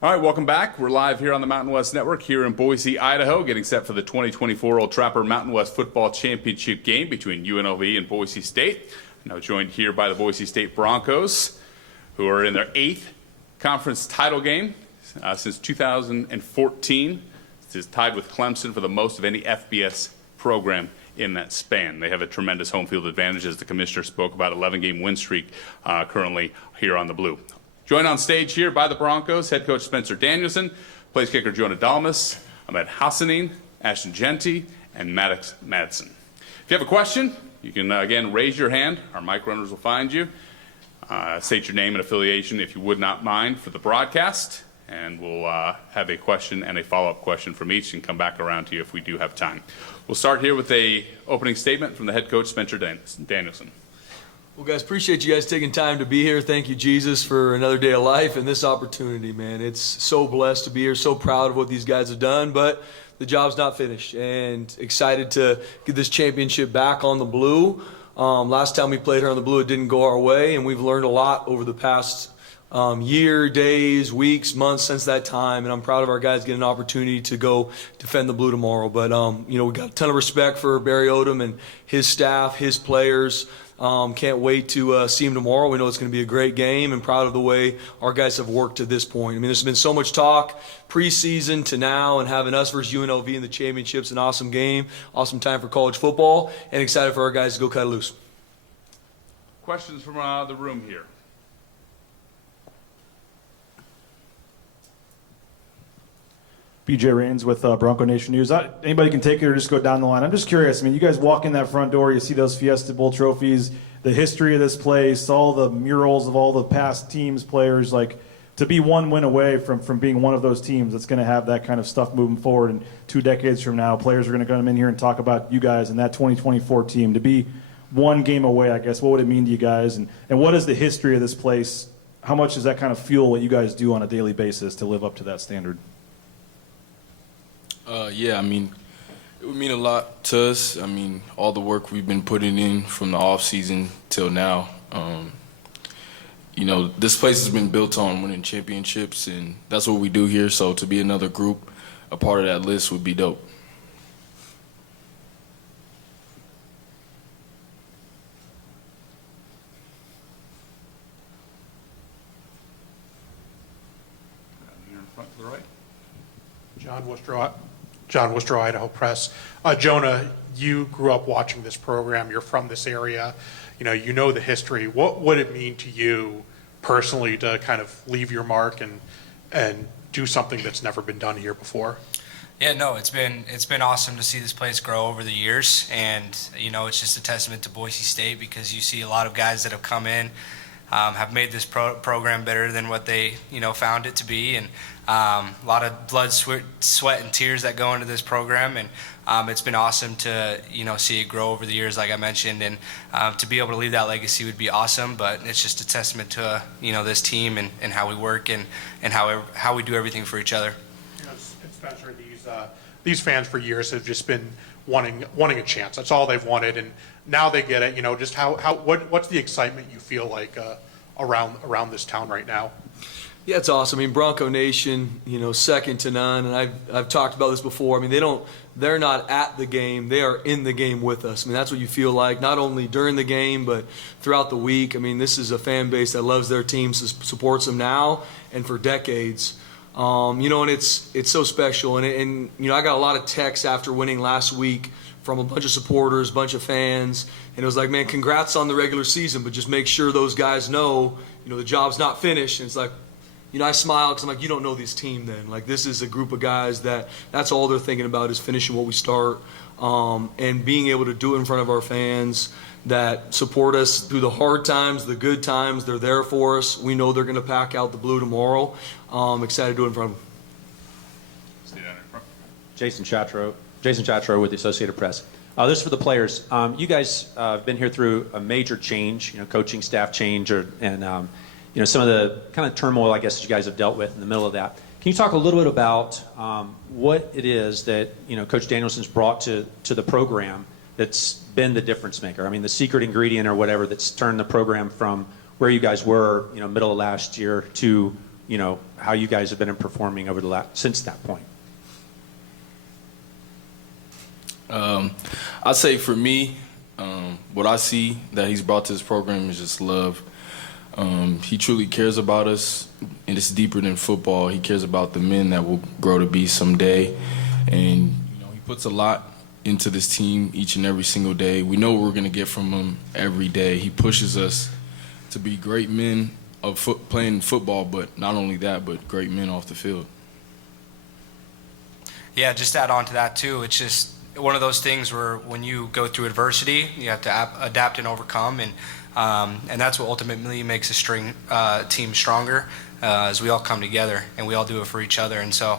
All right, welcome back. We're live here on the Mountain West Network here in Boise, Idaho, getting set for the 2024 Old Trapper Mountain West Football Championship game between UNLV and Boise State. Now joined here by the Boise State Broncos, who are in their 8th conference title game since 2014. This is tied with Clemson for the most of any FBS program in that span. They have a tremendous home field advantage, as the commissioner spoke about, 11-game win streak currently here on the Blue. Joined on stage here by the Broncos, head coach Spencer Danielson, place kicker Jonah Dalmas, Ahmed Hassanin, Ashton Genty, and Maddox Madsen. If you have a question, you can, again, raise your hand. Our mic runners will find you. State your name and affiliation, if you would not mind, for the broadcast, and we'll have a question and a follow-up question from each and come back around to you if we do have time. We'll start here with a opening statement from the head coach, Spencer Danielson. Well, guys, appreciate you guys taking time to be here. Thank you, Jesus, for another day of life and this opportunity, man. It's so blessed to be here, so proud of what these guys have done, but the job's not finished, and excited to get this championship back on the Blue. Last time we played here on the Blue, it didn't go our way, and we've learned a lot over the past year, days, weeks, months since that time, and I'm proud of our guys getting an opportunity to go defend the Blue tomorrow. But, we got a ton of respect for Barry Odom and his staff, his players. Can't wait to see him tomorrow. We know it's going to be a great game, and proud of the way our guys have worked to this point. I mean, there's been so much talk preseason to now, and having us versus UNLV in the championship's an awesome game, awesome time for college football, and excited for our guys to go cut it loose. Questions from the room here? BJ Rains with Bronco Nation News. Anybody can take it or just go down the line. I'm just curious. I mean, you guys walk in that front door, you see those Fiesta Bowl trophies, the history of this place, all the murals of all the past teams, players. Like, to be one win away from being one of those teams that's going to have that kind of stuff moving forward. And 2 decades from now, players are going to come in here and talk about you guys and that 2024 team. To be one game away, I guess, what would it mean to you guys? And what is the history of this place? How much does that kind of fuel what you guys do on a daily basis to live up to that standard? Yeah, I mean, it would mean a lot to us. I mean, all the work we've been putting in from the off season till now. This place has been built on winning championships, and that's what we do here. So to be another group, a part of that list would be dope. Here in front to the right. John Worcester, Idaho Press. Jonah, you grew up watching this program. You're from this area. You know the history. What would it mean to you personally to kind of leave your mark and do something that's never been done here before? Yeah, no, it's been awesome to see this place grow over the years, and it's just a testament to Boise State, because you see a lot of guys that have come in, have made this program better than what they found it to be, and a lot of blood, sweat, and tears that go into this program, and it's been awesome to see it grow over the years, like I mentioned, and to be able to leave that legacy would be awesome. But it's just a testament to this team and how we work and how we do everything for each other. Spencer, these fans for years have just been wanting a chance. That's all they've wanted, and now they get it. Just what's the excitement you feel like around this town right now? Yeah, it's awesome. I mean, Bronco Nation, second to none. And I've talked about this before. I mean, they're not at the game. They are in the game with us. I mean, that's what you feel like, not only during the game, but throughout the week. I mean, this is a fan base that loves their teams, supports them now and for decades. And it's so special. And I got a lot of texts after winning last week from a bunch of supporters, bunch of fans. And it was like, man, congrats on the regular season, but just make sure those guys know, the job's not finished. And it's like, I smile because I'm like, you don't know this team then. Like, this is a group of guys that's all they're thinking about is finishing what we start, and being able to do it in front of our fans that support us through the hard times, the good times. They're there for us. We know they're going to pack out the Blue tomorrow. Excited to do it in front of them. Stay down in front. Jason Chatro with the Associated Press. This is for the players. You guys have been here through a major change, coaching staff change, and some of the kind of turmoil, I guess, that you guys have dealt with in the middle of that. Can you talk a little bit about what it is that Coach Danielson's brought to the program that's been the difference maker? I mean, the secret ingredient or whatever that's turned the program from where you guys were, middle of last year to how you guys have been performing over since that point. I'd say for me, what I see that he's brought to this program is just love. He truly cares about us, and it's deeper than football. He cares about the men that will grow to be someday, and he puts a lot into this team each and every single day. We know what we're going to get from him every day. He pushes us to be great men of playing football, but not only that, but great men off the field. Yeah, just to add on to that too, it's just one of those things where when you go through adversity, you have to adapt and overcome, and that's what ultimately makes a team stronger, as we all come together and we all do it for each other. And so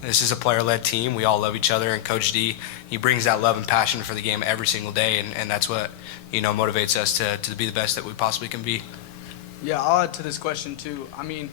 this is a player-led team. We all love each other, and Coach D, he brings that love and passion for the game every single day, and that's what motivates us to be the best that we possibly can be. Yeah, I'll add to this question too. I mean,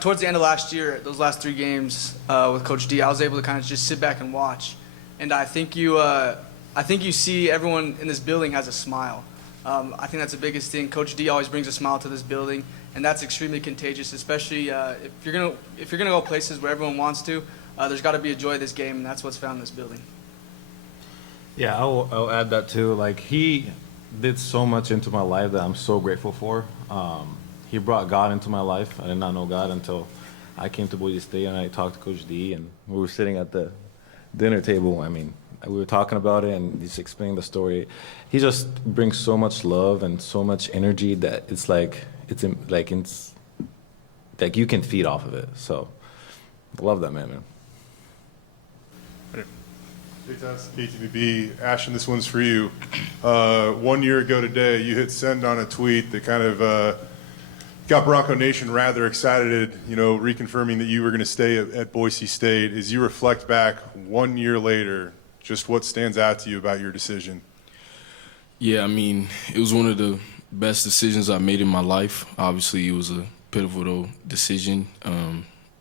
towards the end of last year, those last 3 games with Coach D, I was able to kind of just sit back and watch, and I think you see everyone in this building has a smile. I think that's the biggest thing. Coach D always brings a smile to this building, and that's extremely contagious, especially if you're gonna go places where everyone wants to. There's got to be a joy of this game, and that's what's found in this building. Yeah, I'll add that too. Like, he did so much into my life that I'm so grateful for. He brought God into my life. I did not know God until I came to Boise State and I talked to Coach D, and we were sitting at the dinner table. I mean, we were talking about it, and he's explaining the story. He just brings so much love and so much energy that it's like you can feed off of it. So, I love that man. KTVB, Ashton, this one's for you. 1 year ago today, you hit send on a tweet that kind of got Bronco Nation rather excited, reconfirming that you were going to stay at Boise State. As you reflect back 1 year later, just what stands out to you about your decision? Yeah, I mean, it was one of the best decisions I made in my life. Obviously, it was a pivotal decision,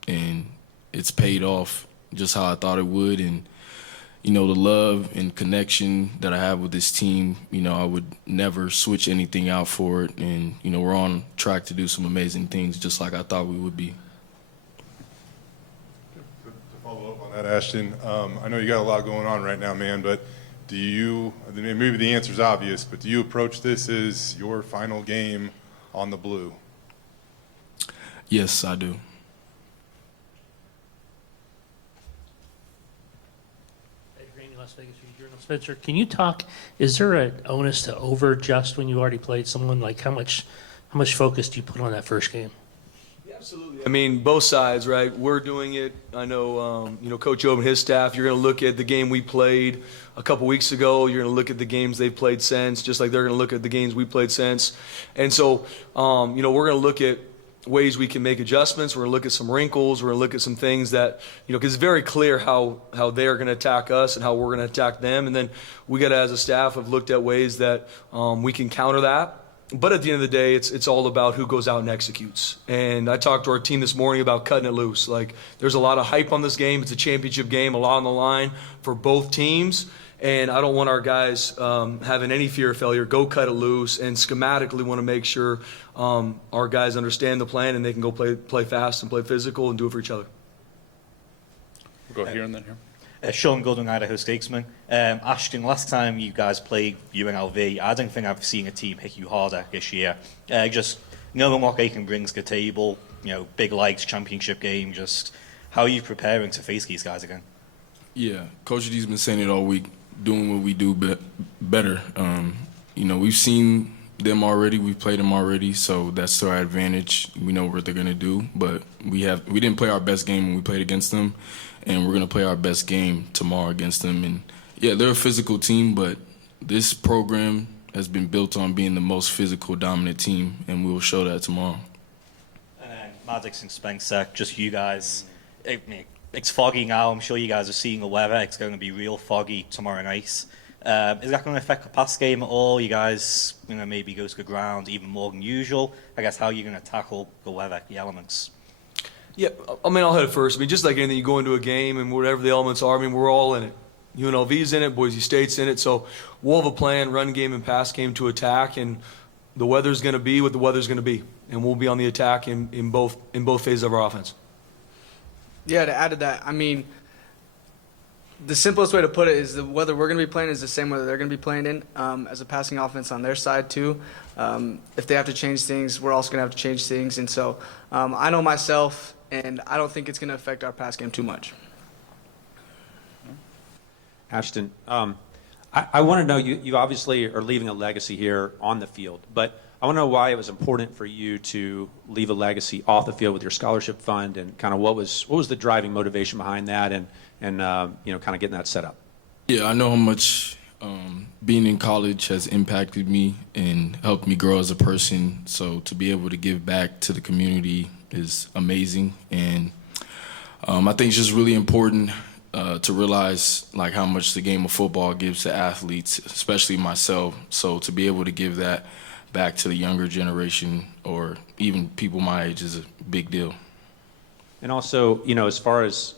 and it's paid off just how I thought it would. And the love and connection that I have with this team, I would never switch anything out for it. And, we're on track to do some amazing things just like I thought we would be. To follow up on that, Ashton, I know you got a lot going on right now, man, but maybe the answer's obvious, but do you approach this as your final game on the blue? Yes, I do. Las Vegas Journal. Spencer, can you talk, is there an onus to over-adjust when you already played someone? Like, how much focus do you put on that first game? Yeah, absolutely. I mean, both sides, right? We're doing it. I know, Coach Job and his staff, you're going to look at the game we played a couple weeks ago. You're going to look at the games they've played since, just like they're going to look at the games we played since. And so, we're going to look at ways we can make adjustments. We're going to look at some wrinkles. We're going to look at some things that, because it's very clear how they're going to attack us and how we're going to attack them. And then we got to, as a staff, have looked at ways that we can counter that. But at the end of the day, it's all about who goes out and executes. And I talked to our team this morning about cutting it loose. Like, there's a lot of hype on this game. It's a championship game, a lot on the line for both teams. And I don't want our guys having any fear of failure. Go cut it loose, and schematically want to make sure our guys understand the plan and they can go play fast and play physical and do it for each other. We'll go here and then here. Sean Goodwin, Idaho Statesman. Ashton, last time you guys played UNLV, I don't think I've seen a team hit you harder this year. Just knowing what Aiken brings to the table, big lights, championship game, just how are you preparing to face these guys again? Yeah, Coach D's been saying it all week, doing what we do better. We've seen them already, we've played them already, so that's to our advantage. We know what they're going to do, but we didn't play our best game when we played against them, and we're going to play our best game tomorrow against them. And yeah, they're a physical team, but this program has been built on being the most physical, dominant team, and we will show that tomorrow. Maddox and Spencer, just you guys. It's foggy now. I'm sure you guys are seeing the weather. It's going to be real foggy tomorrow night. Is that going to affect the pass game at all? You guys maybe go to the ground even more than usual? I guess how are you going to tackle the weather, the elements? Yeah, I'll hit it first. Just like anything, you go into a game and whatever the elements are, we're all in it. UNLV's in it, Boise State's in it, so we'll have a plan, run game and pass game to attack, and the weather's going to be what the weather's going to be, and we'll be on the attack in both phases of our offense. Yeah, to add to that, I mean, the simplest way to put it is the weather we're going to be playing is the same weather they're going to be playing in, as a passing offense on their side too. If they have to change things, we're also going to have to change things. And so I know myself, and I don't think it's going to affect our pass game too much. Ashton, I want to know, you obviously are leaving a legacy here on the field, but I want to know why it was important for you to leave a legacy off the field with your scholarship fund, and kind of what was the driving motivation behind that, and kind of getting that set up. Yeah, I know how much being in college has impacted me and helped me grow as a person. So to be able to give back to the community is amazing, and I think it's just really important to realize like how much the game of football gives to athletes, especially myself. So to be able to give that back to the younger generation or even people my age is a big deal. And also, as far as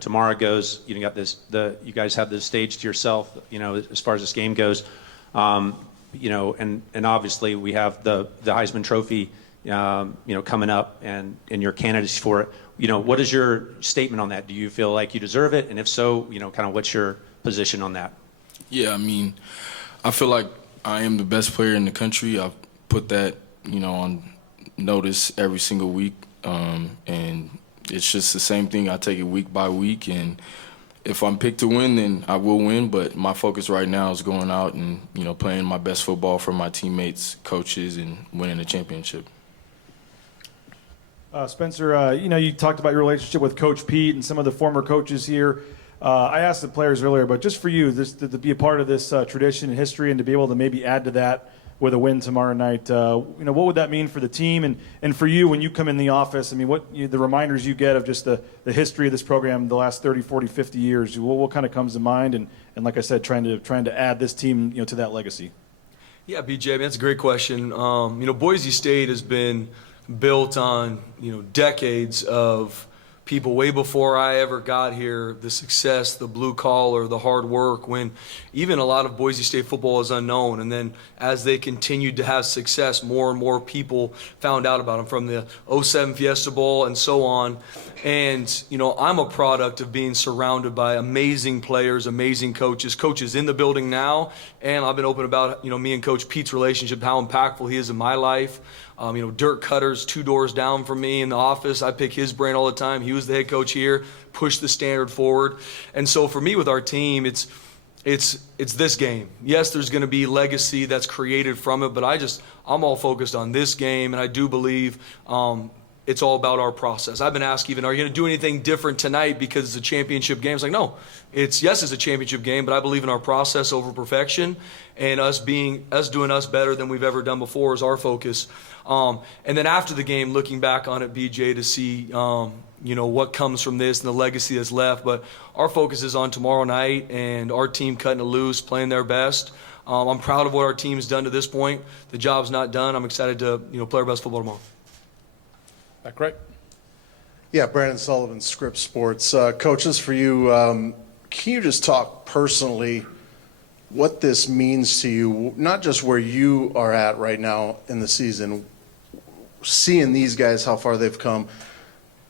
tomorrow goes, you guys have this stage to yourself. As far as this game goes, and obviously we have the Heisman Trophy, coming up, and your candidates for it. What is your statement on that? Do you feel like you deserve it? And if so, kind of what's your position on that? Yeah, I mean, I feel like I am the best player in the country. I've put that, on notice every single week, and it's just the same thing. I take it week by week, and if I'm picked to win, then I will win. But my focus right now is going out and, playing my best football for my teammates, coaches, and winning a championship. Spencer, you talked about your relationship with Coach Pete and some of the former coaches here. I asked the players earlier, but just for you, to be a part of this tradition and history, and to be able to maybe add to that with a win tomorrow night, what would that mean for the team and for you when you come in the office? I mean, the reminders you get of just the history of this program the last 30, 40, 50 years, what kind of comes to mind? And like I said, trying to add this team, to that legacy. Yeah, BJ, that's a great question. Boise State has been built on, decades of people way before I ever got here, the success, the blue collar, the hard work, when even a lot of Boise State football is unknown. And then as they continued to have success, more and more people found out about them, from the 07 Fiesta Bowl and so on. And, I'm a product of being surrounded by amazing players, amazing coaches in the building now. And I've been open about, me and Coach Pete's relationship, how impactful he is in my life. Dirk Cutter's 2 doors down from me in the office. I pick his brain all the time. He was the head coach here, pushed the standard forward. And so for me with our team, it's this game. Yes, there's going to be legacy that's created from it, but I'm all focused on this game, and I do believe it's all about our process. I've been asked even, are you going to do anything different tonight because it's a championship game? It's like, no. It's a championship game, but I believe in our process over perfection, and us doing us better than we've ever done before is our focus. And then after the game, looking back on it, BJ, to see what comes from this and the legacy that's left. But our focus is on tomorrow night and our team cutting it loose, playing their best. I'm proud of what our team's done to this point. The job's not done. I'm excited to play our best football tomorrow. That great? Yeah, Brandon Sullivan, Scripps Sports. Coaches, for you, can you just talk personally what this means to you, not just where you are at right now in the season, seeing these guys, how far they've come,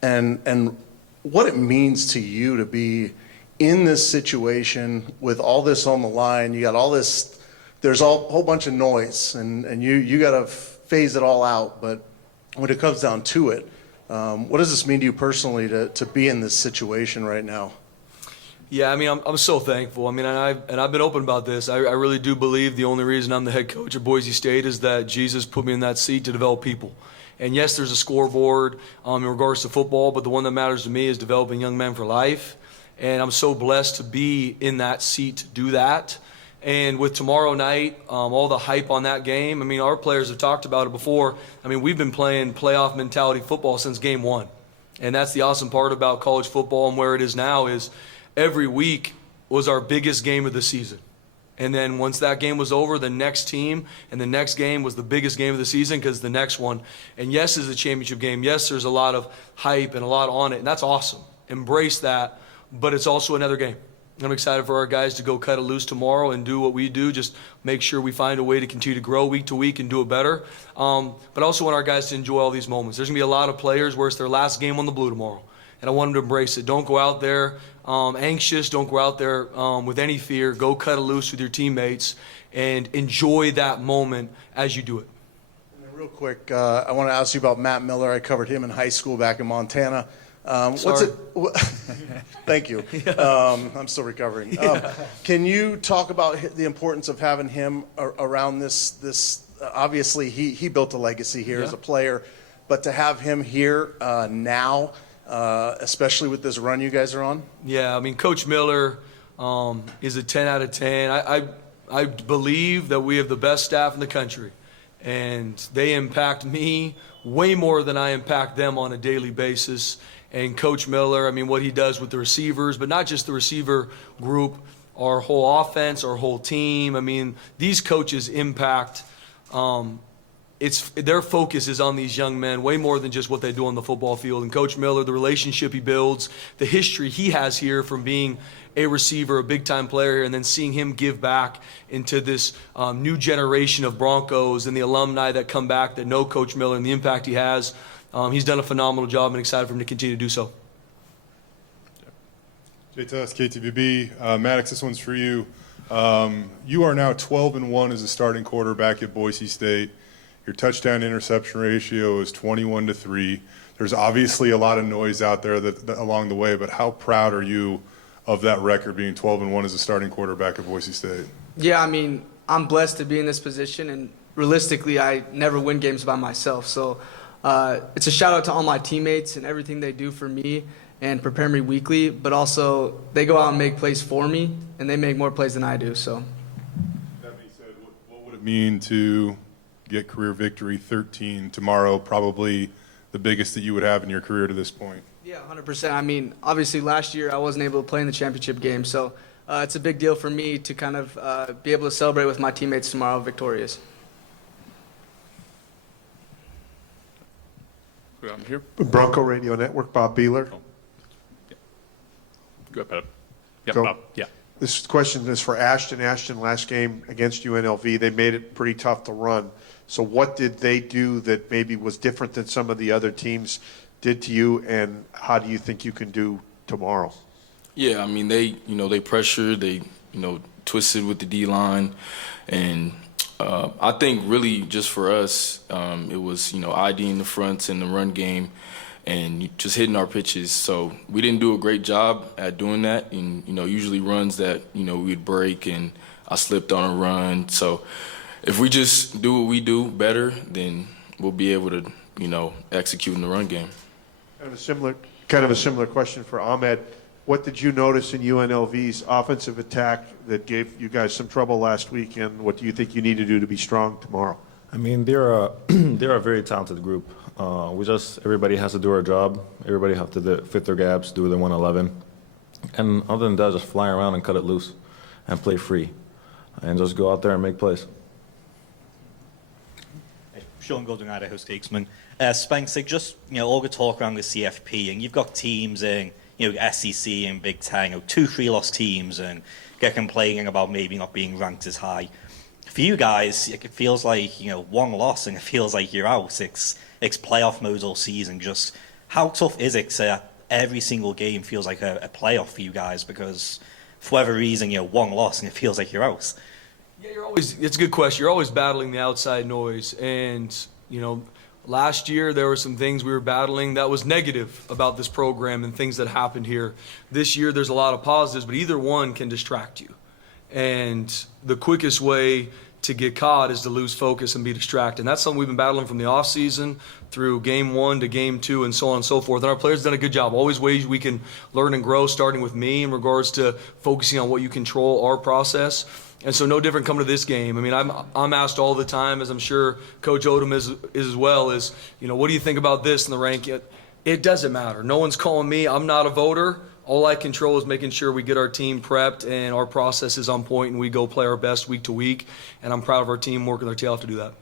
and what it means to you to be in this situation with all this on the line. You got all this, there's a whole bunch of noise, and you got to phase it all out. But when it comes down to it, what does this mean to you personally to be in this situation right now? Yeah, I mean, I'm so thankful. I mean, and I've been open about this. I really do believe the only reason I'm the head coach at Boise State is that Jesus put me in that seat to develop people. And yes, there's a scoreboard in regards to football, but the one that matters to me is developing young men for life. And I'm so blessed to be in that seat to do that. And with tomorrow night, all the hype on that game, I mean, our players have talked about it before. I mean, we've been playing playoff mentality football since game one. And that's the awesome part about college football and where it is now is every week was our biggest game of the season. And then once that game was over, the next team and the next game was the biggest game of the season because the next one. And yes, it's a championship game. Yes, there's a lot of hype and a lot on it, and that's awesome. Embrace that, but it's also another game. I'm excited for our guys to go cut it loose tomorrow and do what we do, just make sure we find a way to continue to grow week to week and do it better. But I also want our guys to enjoy all these moments. There's going to be a lot of players where it's their last game on the blue tomorrow, and I want them to embrace it. Don't go out there anxious. Don't go out there with any fear. Go cut it loose with your teammates and enjoy that moment as you do it. Real quick, I want to ask you about Matt Miller. I covered him in high school back in Montana. Thank you. I'm still recovering. Can you talk about the importance of having him around this? Obviously, he built a legacy here as a player, but to have him here now, especially with this run you guys are on? Yeah, I mean, Coach Miller is a 10 out of 10. I believe that we have the best staff in the country, and they impact me way more than I impact them on a daily basis. And Coach Miller, I mean, what he does with the receivers, but not just the receiver group, our whole offense, our whole team. I mean, these coaches impact, their focus is on these young men way more than just what they do on the football field. And Coach Miller, the relationship he builds, the history he has here from being a receiver, a big-time player, and then seeing him give back into this new generation of Broncos and the alumni that come back that know Coach Miller and the impact he has. He's done a phenomenal job, and excited for him to continue to do so. J-Tuss, KTVB. Maddox, this one's for you. You are now 12-1 as a starting quarterback at Boise State. Your touchdown interception ratio is 21-3. There's obviously a lot of noise out there that along the way, but how proud are you of that record, being 12-1 as a starting quarterback at Boise State? Yeah, I mean, I'm blessed to be in this position, and realistically, I never win games by myself. So it's a shout out to all my teammates and everything they do for me and prepare me weekly, but also they go out and make plays for me, and they make more plays than I do. So that being said, what would it mean to get career victory 13 tomorrow, probably the biggest that you would have in your career to this point? Yeah, 100%. I mean, obviously last year I wasn't able to play in the championship game, so it's a big deal for me to kind of be able to celebrate with my teammates tomorrow victorious. I'm here. Bronco Radio Network, Bob Beeler. Go ahead, Pep. Yep, Go. Bob. Yeah. This question is for Ashton. Ashton, last game against UNLV, they made it pretty tough to run. So what did they do that maybe was different than some of the other teams did to you, and how do you think you can do tomorrow? Yeah, I mean, they pressured, they, twisted with the D-line, and I think really just for us, it was, IDing the fronts in the run game and just hitting our pitches. So we didn't do a great job at doing that, and, usually runs that, we'd break, and I slipped on a run. So if we just do what we do better, then we'll be able to, execute in the run game. Kind of a similar question for Ahmed. What did you notice in UNLV's offensive attack that gave you guys some trouble last week, and what do you think you need to do to be strong tomorrow? I mean, they're a very talented group. Everybody has to do our job. Everybody have to fit their gaps, do the 111. And other than that, just fly around and cut it loose and play free and just go out there and make plays. Sean Golding, Idaho Statesman. Spencer, just, all the talk around the CFP, and you've got teams in, SEC and Big Ten, 2-3 lost teams, and get complaining about maybe not being ranked as high. For you guys, it feels like, one loss and it feels like you're out. It's playoff mode all season. Just how tough is it to every single game feels like a playoff for you guys? Because for whatever reason, one loss and it feels like you're out. Yeah, it's a good question. You're always battling the outside noise. And, last year there were some things we were battling that was negative about this program and things that happened here. This year there's a lot of positives, but either one can distract you. And the quickest way to get caught is to lose focus and be distracted. And that's something we've been battling from the offseason through game 1 to game 2 and so on and so forth. And our players have done a good job. Always ways we can learn and grow, starting with me in regards to focusing on what you control, our process. And so no different coming to this game. I mean, I'm asked all the time, as I'm sure Coach Odom is as well, is, what do you think about this in the rank? It doesn't matter. No one's calling me. I'm not a voter. All I control is making sure we get our team prepped and our process is on point and we go play our best week to week. And I'm proud of our team working their tail off to do that.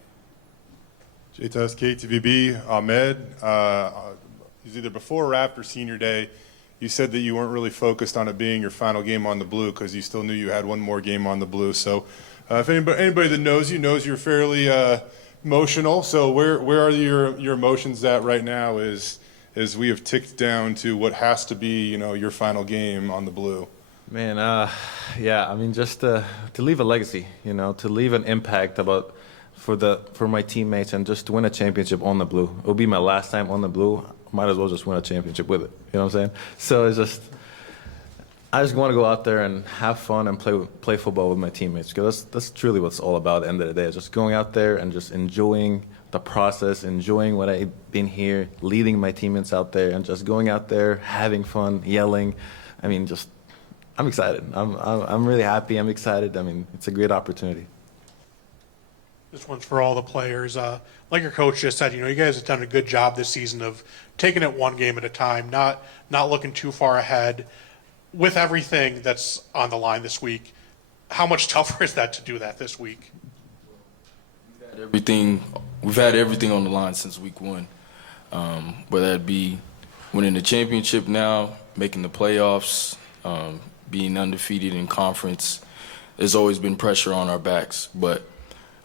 J-Tuss, KTVB, Ahmed, it was either before or after senior day. you said that you weren't really focused on it being your final game on the blue because you still knew you had one more game on the blue. So if anybody that knows you knows you're fairly emotional. So where are your emotions at right now as we have ticked down to what has to be, your final game on the blue? Man, yeah, I mean, just to leave a legacy, to leave an impact for my teammates and just to win a championship on the blue. It'll be my last time on the blue. Might as well just win a championship with it. You know what I'm saying? So I just want to go out there and have fun and play football with my teammates, because that's truly what it's all about at the end of the day. It's just going out there and just enjoying the process, enjoying what I've been here, leading my teammates out there, and just going out there, having fun, yelling. I mean, I'm excited. I'm really happy. I'm excited. I mean, it's a great opportunity. This one's for all the players. Like your coach just said, you guys have done a good job this season of taking it one game at a time, not looking too far ahead. With everything that's on the line this week, how much tougher is that to do that this week? We've had everything on the line since week one, whether it be winning the championship now, making the playoffs, being undefeated in conference. There's always been pressure on our backs, but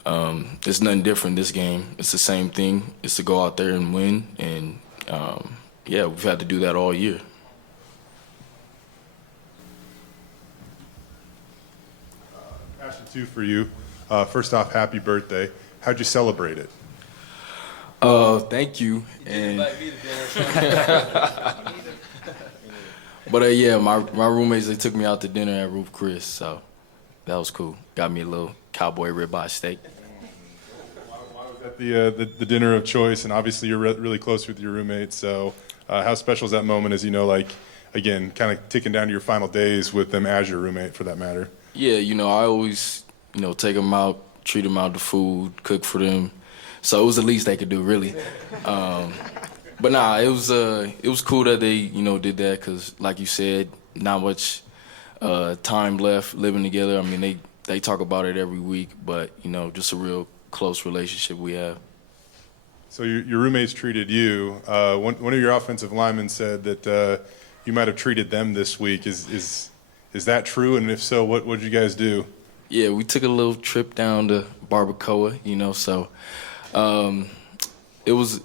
it's nothing different this game. It's the same thing. It's to go out there and win, and we've had to do that all year. Ashton, two for you. First off, happy birthday. How'd you celebrate it? Thank you. But yeah, my roommates, they took me out to dinner at Roof Chris, so that was cool. Got me a little cowboy ribeye steak. Why was that the dinner of choice? And obviously you're really close with your roommates, so how special is that moment as again, kind of ticking down to your final days with them as your roommate for that matter? Yeah, I always, take them out, treat them out to food, cook for them. So it was the least they could do, really. But nah, it was cool that they, did that, because like you said, not much time left living together. I mean, they talk about it every week, but, just a real close relationship we have. So your roommates treated you. One of your offensive linemen said that you might have treated them this week. Is that true? And if so, what did you guys do? Yeah, we took a little trip down to Barbacoa, so it was...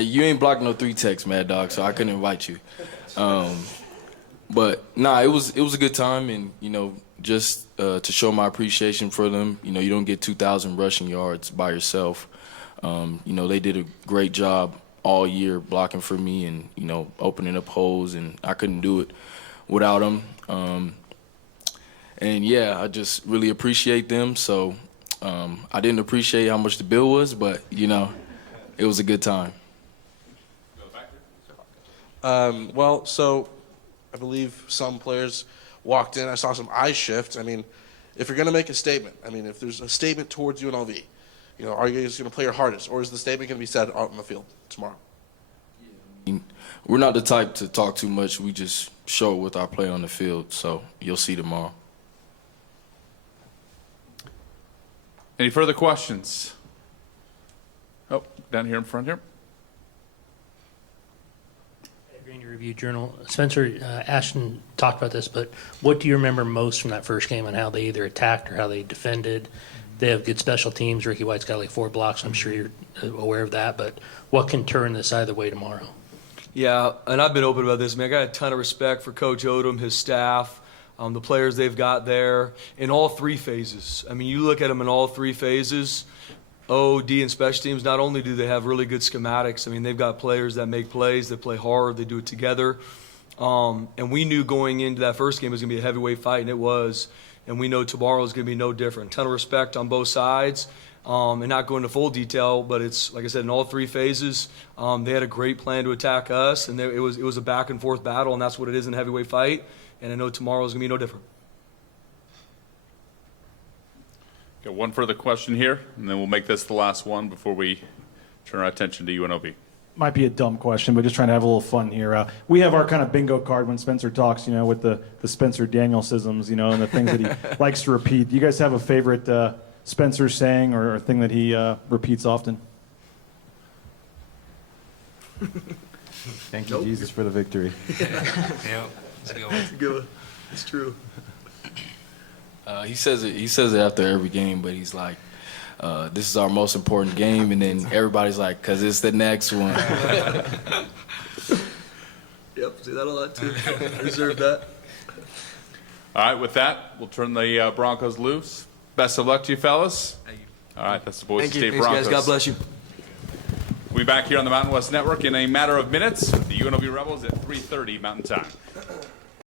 you ain't blocked no 3 texts, Mad Dog, so I couldn't invite you. But nah, it was a good time, and just to show my appreciation for them. You don't get 2,000 rushing yards by yourself. They did a great job all year blocking for me and opening up holes, and I couldn't do it without them. And yeah, I just really appreciate them. So I didn't appreciate how much the bill was, but it was a good time. So I believe some players walked in. I saw some eye shift. I mean, if you're going to make a statement, if there's a statement towards UNLV, are you guys going to play your hardest, or is the statement going to be said out on the field tomorrow? We're not the type to talk too much. We just show it with our play on the field, so you'll see tomorrow. Any further questions? Oh, down here in front here. Green Review Journal. Spencer, Ashton talked about this, but what do you remember most from that first game on how they either attacked or how they defended? They have good special teams. Ricky White's got like 4 blocks. I'm sure you're aware of that, but what can turn this either way tomorrow? Yeah, and I've been open about this. I got a ton of respect for Coach Odom, his staff, the players they've got there in all 3 phases. You look at them in all 3 phases, O, D, and special teams. Not only do they have really good schematics, they've got players that make plays, that play hard, they do it together. And we knew going into that first game it was going to be a heavyweight fight, and it was. And we know tomorrow is going to be no different. Ton of respect on both sides. And not go into full detail, but it's, like I said, in all 3 phases, they had a great plan to attack us, and it was a back-and-forth battle, and that's what it is in a heavyweight fight. And I know tomorrow is going to be no different. Got one further question here, and then we'll make this the last one before we turn our attention to UNLV. Might be a dumb question, but just trying to have a little fun here. We have our kind of bingo card when Spencer talks, with the Spencer Danielsisms, and the things that he likes to repeat. Do you guys have a favorite Spencer saying or thing that he repeats often? Thank you, Jesus, for the victory. Yeah, it's a good one. It's a good one. It's true. He says it after every game, but he's like, this is our most important game, and then everybody's like, because it's the next one. Yep, say that a lot too. Reserve that. All right, with that, we'll turn the Broncos loose. Best of luck to you, fellas. Thank you. All right, that's the Boise Thank you. State Thanks, Broncos. guys. God bless you. We'll be back here on the Mountain West Network in a matter of minutes with the UNLV Rebels at 3:30 Mountain Time.